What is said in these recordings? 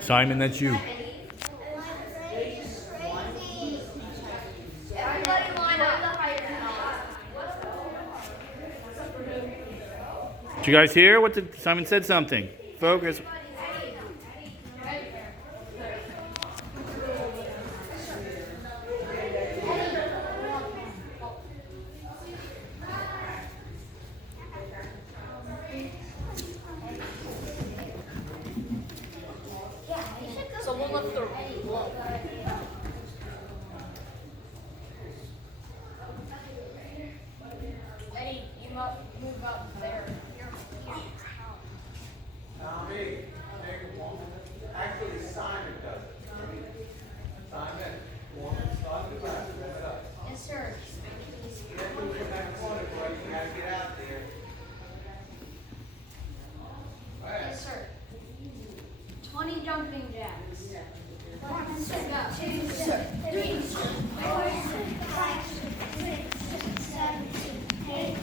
Simon, that's you. Did you guys hear what Simon said something? Focus. Actually, Simon does it. Simon, start the class, warm it up. Yes, sir. You have to move in that corner, boy. You gotta get out there. All right. Yes, sir. 20 jumping jacks. 1, 2, 3, 4, 5, 6, 7, 8,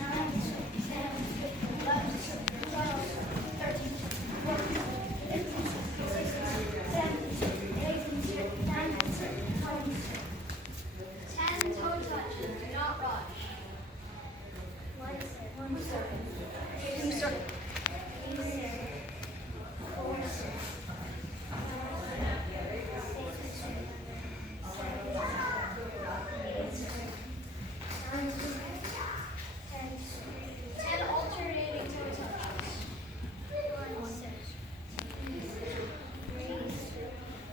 9, 10, 11, 12, 13, 14, 15, 16, 17, 18, 19, 20. 10 toe touches. Do not rush. 1 circle. 2 circles. 3 circles. 4 circles. 10 alternating toe touches. 1, 6, 3,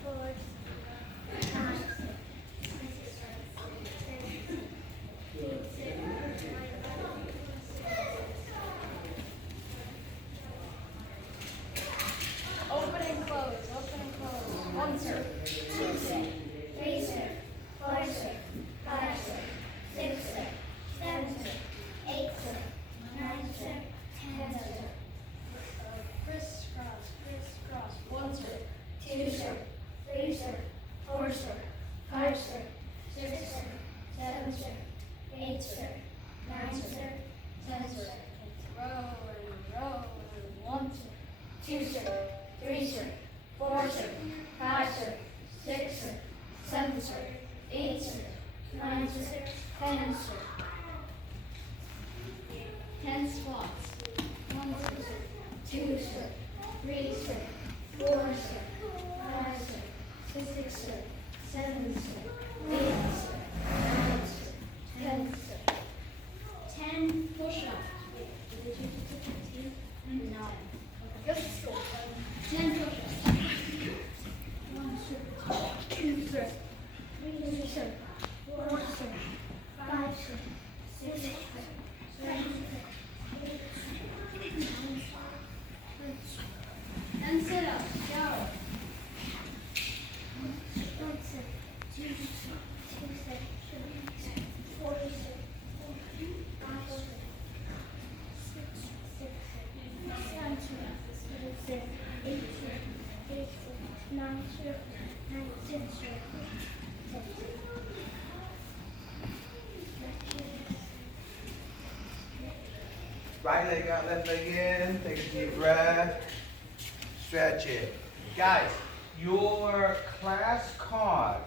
4, 5, 6, 7, 8, open and close, open and close. 1 circle, 2 circle, 3 circle, 4 circle, 5 circle, 6 circle, 7 circle, 8 circle, 9 circle, 10 circle. Crisscross, crisscross. 1 circle, 2 circle, 3 circle, 4 circle, 5 circle, 6 circle, 7 circle, 8 circle, 9 circle, 10 circle. Row and row and 1 circle, 2 circle, 3 circle, 4 circle, 5 circle, 6 circle, 7 circle, 8 circle, 9 circle, 10 circle. 10 squats. 1 circle, 2 circle, 3 circle, 4 circle, 5 circle, 6 circle, 7 circle, 8 circle, 9 circle, 10 circle. 10 push-ups. Did you do 10? No. Let's go. 10 push-ups. 1 circle, 2 circle, 3 circle, 4 circle, 5 circle, 6 circle, 7 circle, 8 circle, 9 circle, 10 circle. 10 sit-ups. Go. 1 circle, 2 circle, 3 circle, 4 circle, 5 circle, 6 circle, 7 circle, 8 circle, 9 circle, 10 circle. Right leg out, left leg in. Take a deep breath. Stretch it. Guys, your class card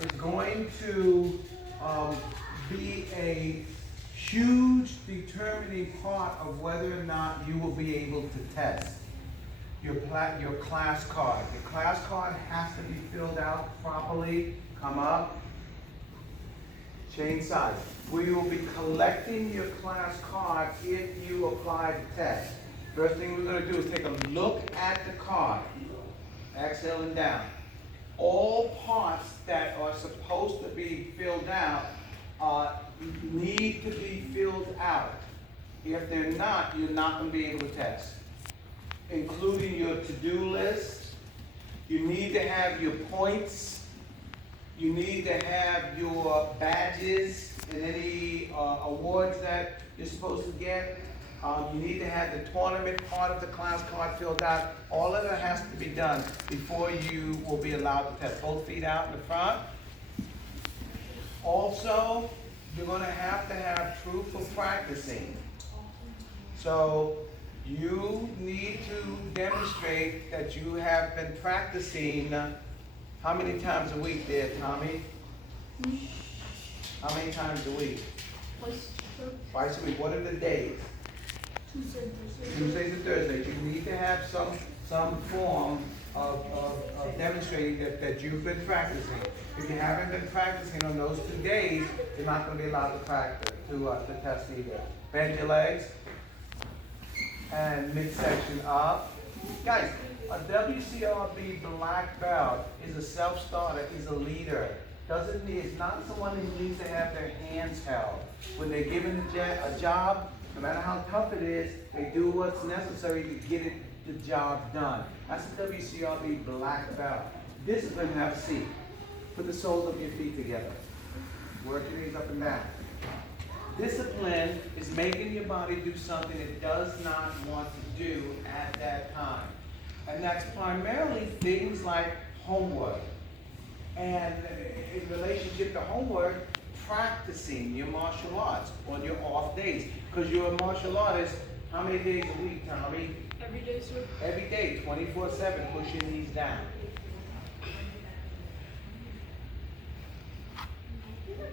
is going to be a huge determining part of whether or not you will be able to test your class card. Your class card has to be filled out properly. Come up. Change sides. We will be collecting your class card if you apply the test. First thing we're going to do is take a look at the card. Exhaling down. All parts that are supposed to be filled out need to be filled out. If they're not, you're not going to be able to test. Including your to-do list. You need to have your points. You need to have your badges and any awards that you're supposed to get. You need to have the tournament part of the class card filled out. All of that has to be done before you will be allowed to test. Both feet out in the front. Also, you're going to have proof of practicing. So, You need to demonstrate that you have been practicing how many times a week there, Tommy? How many times a week? Twice a week. What are the days? Tuesdays and Thursdays. You need to have some form of demonstrating that you've been practicing. If you haven't been practicing on those 2 days, you're not going to be allowed to practice, to test either. Bend your legs and midsection up. Guys, a WCRB black belt is a self-starter, is a leader. It's not someone who needs to have their hands held. When they're given a job, no matter how tough it is, they do what's necessary to get the job done. That's a WCRB black belt. Discipline, have a seat. Put the soles of your feet together. Work your knees up and down. Discipline is making your body do something it does not want to do at that time. And that's primarily things like homework. And in relationship to homework, practicing your martial arts on your off days. Because you're a martial artist, how many days a week, Tommy? Every day, sir. Every day, 24/7, push your knees down.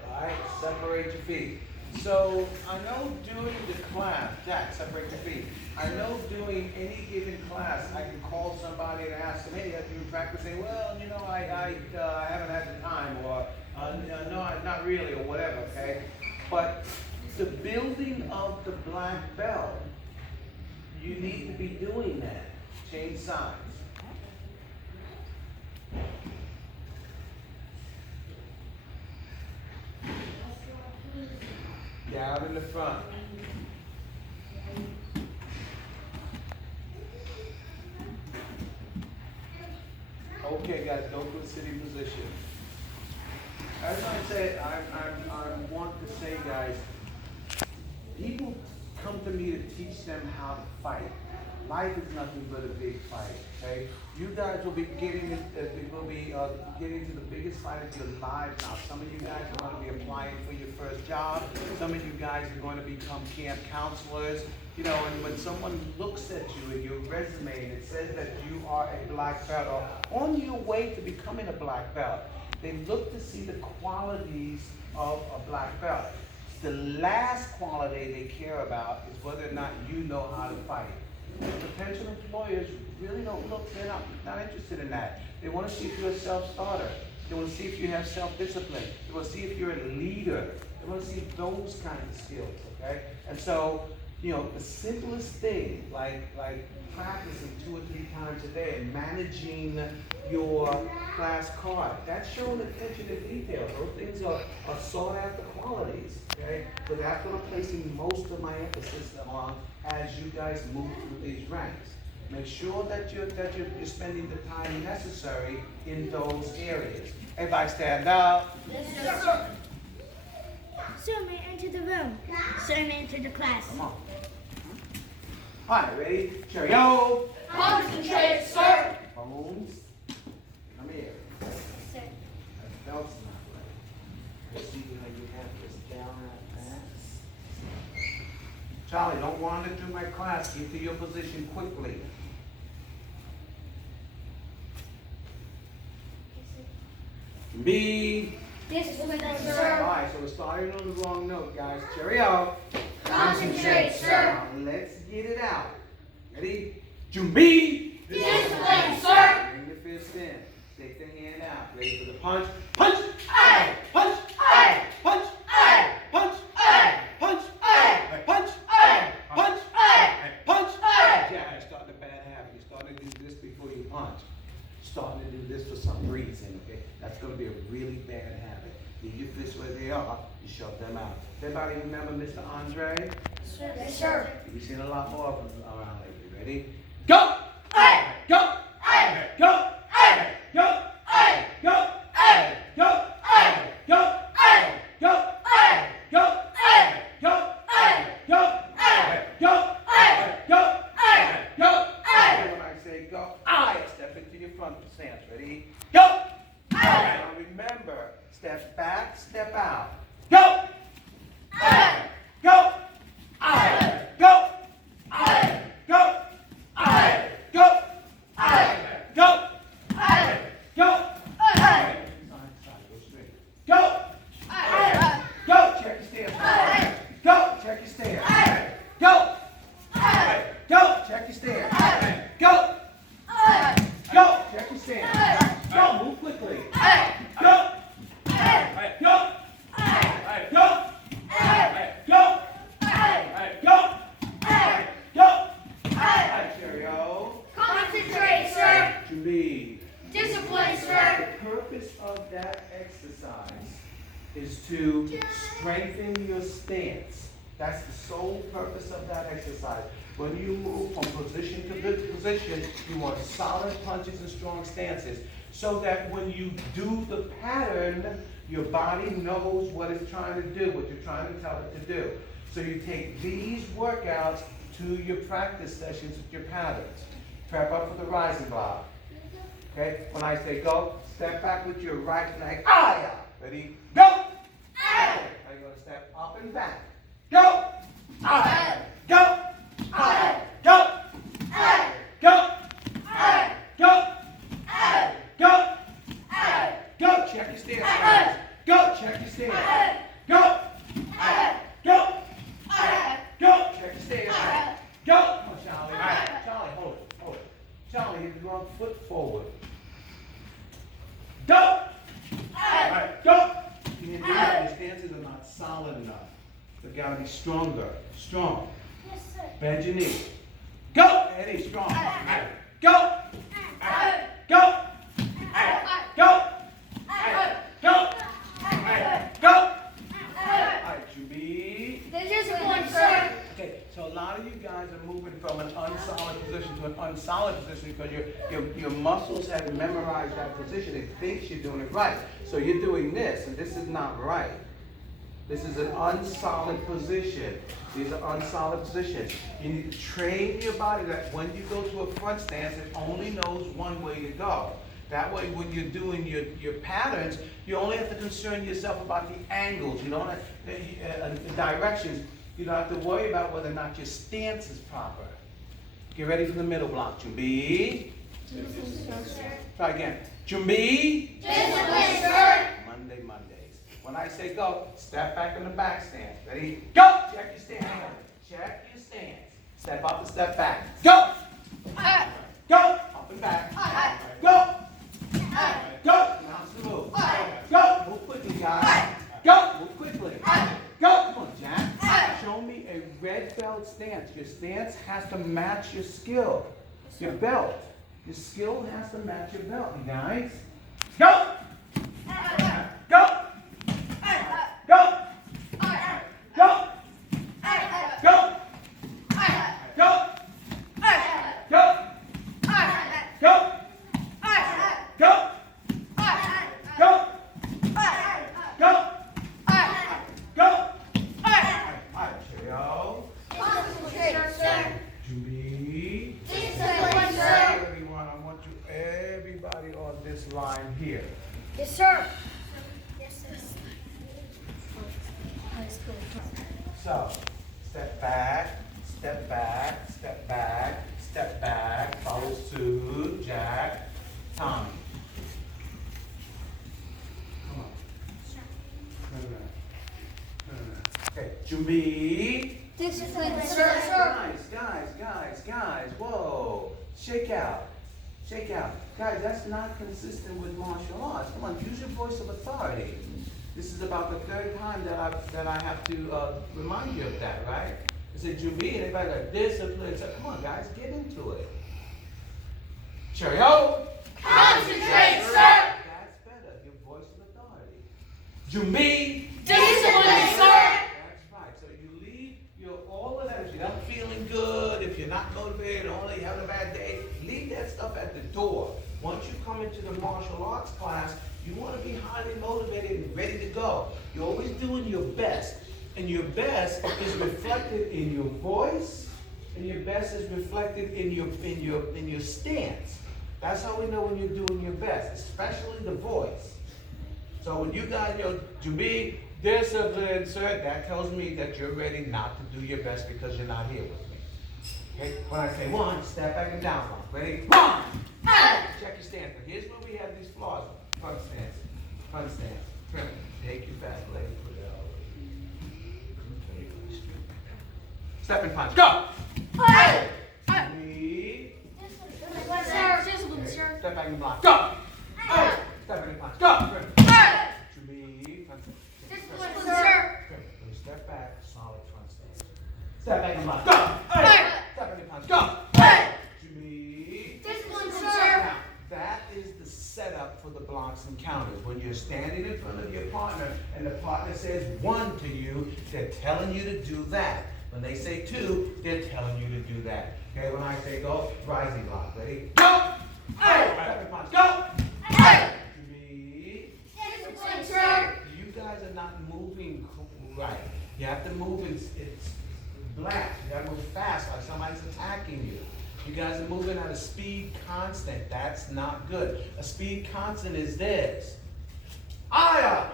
All right, separate your feet. So I know during the class, Jack, separate your feet. I know during any given class, I can call somebody and ask them, hey, have you been practicing? Well, you know, I haven't had the time, or no, not really, or whatever, okay? But the building of the black belt, you need to be doing that. Change sides. Down in the front. Okay, guys, go to a sitting position. As I said, I want to say, guys, people come to me to teach them how to fight. Life is nothing but a big fight. Okay, you guys will be getting into the biggest fight of your lives now. Some of you guys are going to be applying for your first job. Some of you guys are going to become camp counselors. You know, and when someone looks at you and your resume and it says that you are a black belt or on your way to becoming a black belt, they look to see the qualities of a black belt. The last quality they care about is whether or not you know how to fight. Potential employers really don't look, they're not interested in that. They want to see if you're a self-starter. They want to see if you have self-discipline. They want to see if you're a leader. They want to see those kinds of skills, okay? And so, you know, the simplest thing, like practicing 2 or 3 times a day and managing your class card, that's showing attention to detail. Those things are sought after qualities, okay? So that's what I'm placing most of my emphasis on as you guys move through these ranks. Make sure that you're spending the time necessary in those areas. Everybody stand up. Yes, sir. Sir, may I enter the room? Sir, may I enter the class? Come on. All right, ready? Cheerio. Concentrate, sir. Bones. Come here. Sir. That belt's not right. Let's see how you have this down like that. Charlie, don't wander through my class. Get to your position quickly. Be. Discipline, All sir. right, so we're starting on the wrong note, guys. Cheerio. Concentrate, sir. Now, let's get it out. Ready? Be. Discipline, sir. Bring your fist in. Take the hand out. Ready for the punch? Punch! Aye. Punch! Aye. Punch! Aye. Punch! Aye. Punch! Aye. Punch! Aye. Punch! Aye. Punch! Aye. Jack, you're starting a bad habit. You're starting to do this before you punch. Starting to do this for some reason, okay? That's going to be a really bad habit. Leave your fists where they are. You shove them out. Everybody remember Mr. Andre? Yes, sir. We've seen a lot more of them around lately. Ready? Go! Aye. Go! Aye. Go! Aye. Go! Aye. Go! Aye. Go! Aye. Go! Aye. Go! Aye. Go! Aye. Go! Aye. Go! Aye. Go! Aye. Go! Aye. Go! Aye. When I say go, I step into your front stance. Ready? Go! Aye. Now remember, step back, step out. Go! Aye. Go! Aye. Go! Aye. Go! Go. Go. Check your stance. Go. Move quickly. Go. Go. Go. Go. Go. Go. Cheerio. Concentrate, sir. Julie. Discipline, sir. The purpose of that exercise is to strengthen your stance. That's the sole purpose of that exercise. When you move from position to position, you want solid punches and strong stances so that when you do the pattern, your body knows what it's trying to do, what you're trying to tell it to do. So you take these workouts to your practice sessions with your patterns. Prep up for the rising block. Okay? When I say go, step back with your right leg. Ready? Go! Now you're going to step up and back. Go! Go! Go! Go! Go! Go! Go! Check your stance, guys. Go! Check your stance. Go! Go! Go! Check your stance. Go! Come on, Charlie. Charlie, hold it. Charlie, hit the wrong foot forward. Go! Go! You didn't do that. Your stances are not solid enough. They've got to be stronger. Strong. Yes, sir. Bend your knee. Go! Eddie, strong. Go! Go! Go! Go! Go! All right, Julie. Discipline, sir. Okay, so a lot of you guys are moving from an unsolid position to an unsolid position because your muscles have memorized that position. It thinks you're doing it right. So you're doing this, and this is not right. This is an unsolid position. These are unsolid positions. You need to train your body that when you go to a front stance, it only knows one way to go. That way, when you're doing your patterns, you only have to concern yourself about the angles. You don't have the directions. You don't have to worry about whether or not your stance is proper. Get ready for the middle block. Jumbi. Try again. Jumbi. Discipline, sir. Mondays. When I say go, step back in the back stance. Ready? Go! Check your stance. Check your stance. Step up and step back. Go! Go! Up and back. Go! Go! Now the move. Go! Move quickly, guys. Go! Move quickly. Go! Come on, Jack. Show me a red belt stance. Your stance has to match your skill. Your belt. Your skill has to match your belt, you guys. Go! Go! Go! Go! Go! Go! Go! Go! Go! Go! Go! Go! Alright, cheerio. Concentrate, sir. Julie. Discipline, sir. Everyone, I want you, everybody on this line here. Yes, sir. Yes, sir. So, step back, step back, step back, step back, follow suit, Jack, Tommy. Come on. No. Okay, Jumbi. Discipline, sir. Guys, whoa. Shake out. Guys, that's not consistent with martial arts. Come on, use your voice of authority. This is about the third time that I have to remind you of that, right? I said, Jumbi, and everybody like discipline. So come on, guys, get into it. Cheerio. Concentrate, sir. That's better. Your voice of authority. Jumbi. Discipline, sir. That's right. So you leave all of that. If you're not feeling good, if you're not motivated, only having a bad day, leave that stuff at the door. Once you come into the martial arts class, you want to be highly motivated and ready to go. You're always doing your best. And your best is reflected in your voice, and your best is reflected in your stance. That's how we know when you're doing your best, especially the voice. So when you guys, Jumbi, discipline, sir, that tells me that you're ready not to do your best because you're not here with me. Okay? When I say one, step back and down one. Ready? One! Check your stance. But here's where we have these flaws. Front stance. Trim. Take your back leg, put it out. Okay, step and punch. Go! 3, back and block. Go! Step back and punch. Go! Jimmy, punch. Discipline, sir. Good. When you step back, solid front stance. Step back and block. Go! Step back and punch. Go! Jimmy. Discipline, sir. Now, that is the setup for the blocks and counters. When you're standing in front of your partner and the partner says 1 to you, they're telling you to do that. When they say 2, they're telling you to do that. Okay, when I say go, rising block. Ready? Go! Step and punch. Go! Jimmy. Discipline, sir. You guys are not moving right. You have to move, it's black. You gotta move fast like somebody's attacking you. You guys are moving at a speed constant. That's not good. A speed constant is this. Aya!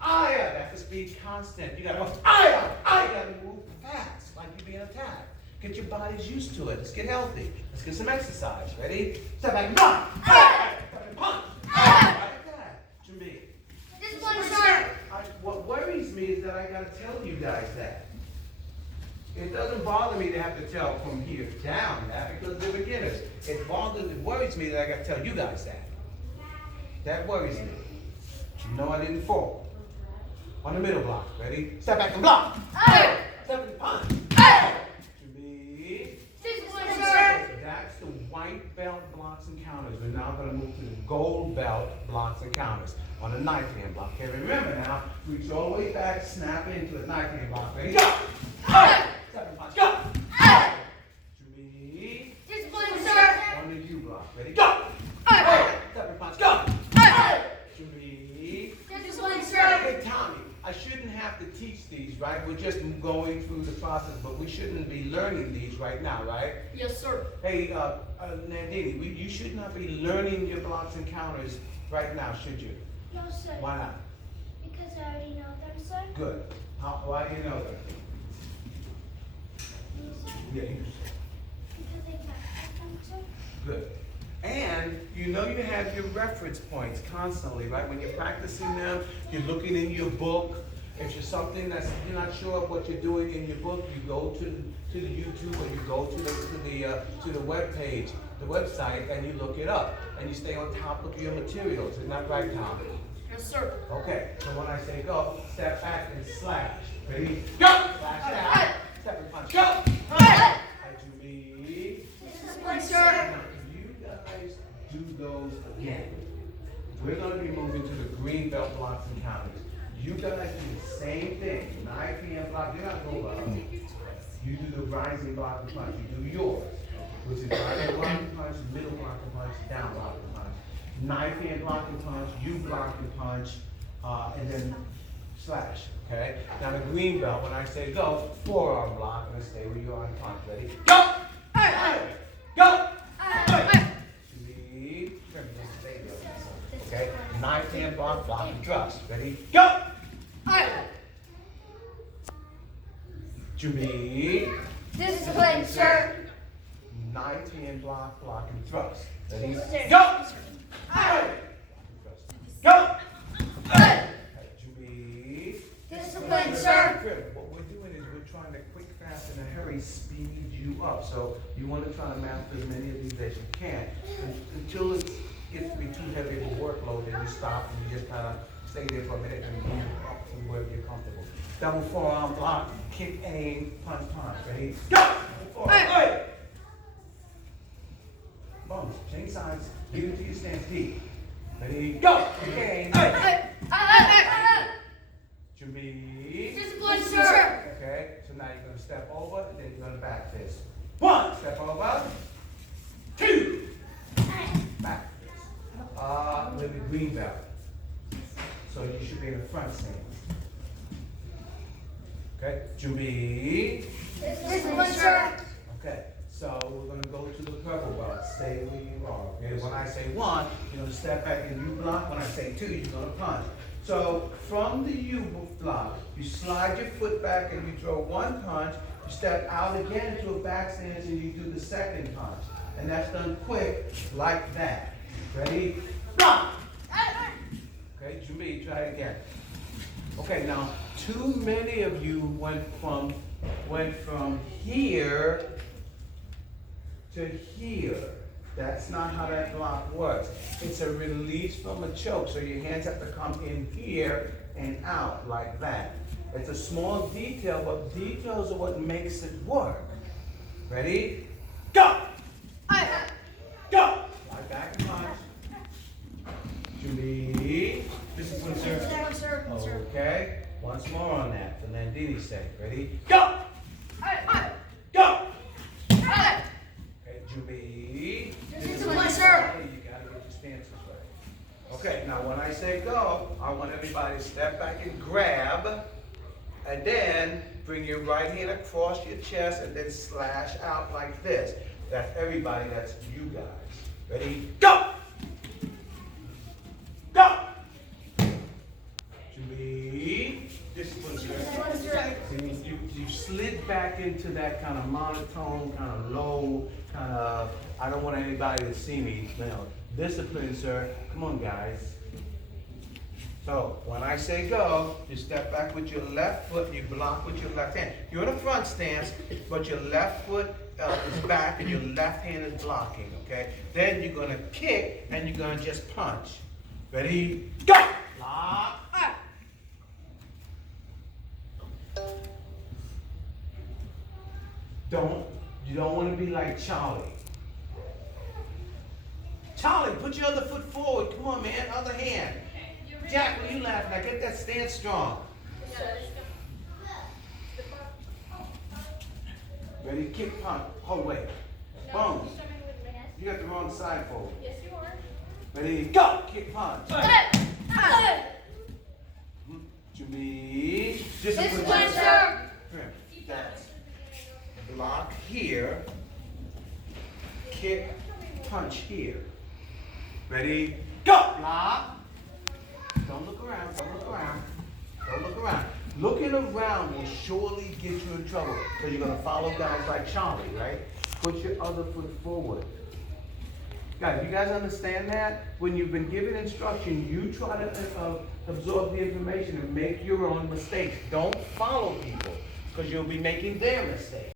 Aya! That's a speed constant. You gotta go, aya! Aya! You gotta move fast like you're being attacked. Get your bodies used to it. Let's get healthy. Let's get some exercise. Ready? Step back and run! Step and punch! Like that. Jimmy. Discipline, sir. What worries me is that I gotta tell you guys that. It doesn't bother me to have to tell from here down that because they're beginners. It worries me that I gotta tell you guys that. That worries me. You know I didn't fall. On the middle block, ready? Step back and block. Step and punch. Jimmy. Discipline, sir. So that's the white belt blocks and counters. We're now gonna move to the gold belt blocks and counters on the knife hand block. Okay, remember now, reach all the way back, snap into the knife hand block. Ready? Go! Step and punch. Go! Jimmy. Discipline, sir. On the U block. Ready? Go! Step and punch. Go! Jimmy. Discipline, sir. Hey, Tommy, I shouldn't have to teach these, right? We're just going through the process, but we shouldn't be learning these right now, right? Yes, sir. Hey, Nandini, you should not be learning your blocks and counters right now, should you? No, sir. Why not? Because I already know them, sir. Good. Why do you know that? You, sir. Yeah, Because they practice them, sir. good. And you know you have your reference points constantly, right? When you're practicing them, you're looking in your book. If you're something that's you're not sure of what you're doing in your book, you go to the YouTube or you go to the web page, the website, and you look it up, and you stay on top of your materials. Isn't that right, Tom? Yes, sir. Okay. So when I say go, step back and slash. Ready? Go! Slash out. Step and punch. Go! Hi, Julie. Discipline, sir. Now, if you guys do those again, we're going to be moving to the green belt blocks and counters. You guys do the same thing. 9 p.m. block. You're not going up. You do the rising block and punch. You do yours, which is rising block and punch, middle block and punch, down block and punch. 9 p.m. block and punch, you block and punch, and then slash. Okay? Now the green belt, when I say go, forearm block, and stay where you are and punch. Ready? Go! Go! Lead. Okay? 9 p.m. block and thrust. Ready? Go! Jimmy. Discipline, sir. 9 p.m. block and thrust. Ready? Yes, sir. Go! Go! Jimmy. Discipline, sir. Good. What we're doing is we're trying to quick, fast, in a hurry speed you up. So you want to try to master as many of these as you can until it gets to be too heavy of a workload. Then you stop and you just kind of stay there for a minute and move up to where you're comfortable. Double forearm block, kick, aim, punch, punch. Ready? Go! Forearm. Boom. Change sides. Get into your stance deep. Ready? Go! Kick, aim. Jimmy. Discipline, sir. Okay, so now you're going to step over, and then you're going to back fist. 1, step over. 2, back fist. With the green belt. So you should be in the front stance. Okay, Jimmy. Discipline, sir. Okay, so we're going to go to the purple belt. Stay where you are. Okay, when I say 1, you're going to step back and you block. When I say 2, you're going to punch. So from the U block, you slide your foot back and you throw 1 punch. You step out again to a back stance and you do the 2nd punch. And that's done quick, like that. Ready? Block! Okay, Jimmy, try it again. Okay, now too many of you went from here to here. That's not how that block works. It's a release from a choke, so your hands have to come in here and out like that. It's a small detail, but details are what makes it work. Ready? Go! Go! Right back and punch. Julie. Discipline, sir. Okay. Once more on that. For Landini's sake. Ready? Go! Go! Okay, Julie. Discipline, sir. You gotta get your stances right. Okay, now when I say go, I want everybody to step back and grab, and then bring your right hand across your chest and then slash out like this. That's everybody, that's you guys. Ready? Go! Go! Julie. Discipline, sir. See, you slid back into that kind of monotone, kind of low, kind of, I don't want anybody to see me. You know, discipline, sir. Come on, guys. So, when I say go, you step back with your left foot and you block with your left hand. You're in a front stance, but your left foot is back and your left hand is blocking, okay? Then you're going to kick and you're going to just punch. Ready? Go! Block. You don't want to be like Charlie. Charlie, put your other foot forward. Come on, man, other hand. Jack, what are you laughing at? Get that stance strong. Ready? Kick, punch. Oh, wait. Boom. You got the wrong side forward. Yes, you are. Ready? Go! Kick, punch. Julie. Discipline, sir. That's block here. Kick, punch here. Ready? Go! Block. Don't look around. Don't look around. Don't look around. Looking around will surely get you in trouble because you're going to follow down like Charlie, right? Put your other foot forward. Guys, you guys understand that? When you've been given instruction, you try to absorb the information and make your own mistakes. Don't follow people because you'll be making their mistakes.